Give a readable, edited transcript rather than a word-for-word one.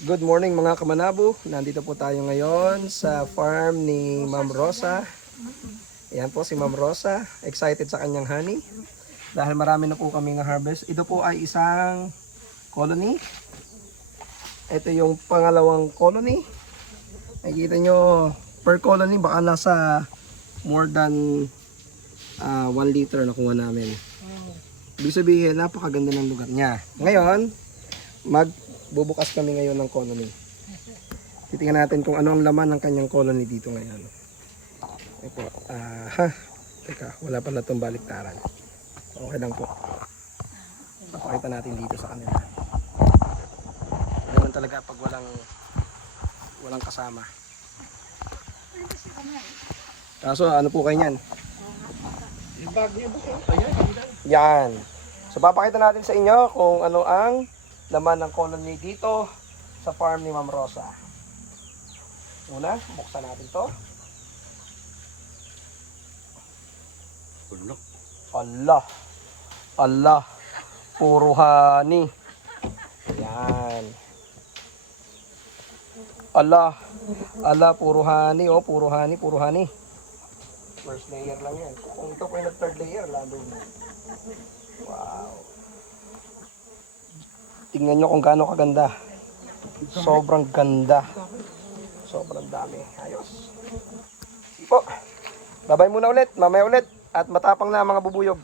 Good morning mga kamanabo. Nandito po tayo ngayon sa farm ni Ma'am Rosa. Ayan po si Ma'am Rosa. Excited sa kanyang honey. Dahil marami na po kami na harvest. Ito po ay isang colony. Ito yung pangalawang colony. Nakikita nyo per colony baka nasa more than 1 liter na kuha namin. Ibig sabihin napakaganda ng lugar niya. Ngayon magbubukas kami ngayon ng colony. Titingnan natin kung ano ang laman ng kanyang colony dito ngayon. Ito, teka, wala pa na itong baliktaran. Okay lang po. Papakita natin dito sa kanila. Ganun talaga pag walang kasama. Kaso ano po kayo niyan? Yan. So papakita natin sa inyo kung ano ang laman ng colony dito sa farm ni Ma'am Rosa. Una, buksan natin to. Allah. Allah. Puro honey. Yan. Allah. Allah, puro honey. Oh, puro honey, puro honey. First layer lang yan. Kung ito po yung third layer, lalo na. Wow. Tingnan nyo kung gaano kaganda. Sobrang ganda. Sobrang dami. Ayos. Po. Babay muna ulit. Mamaya ulit. At matapang na mga bubuyog.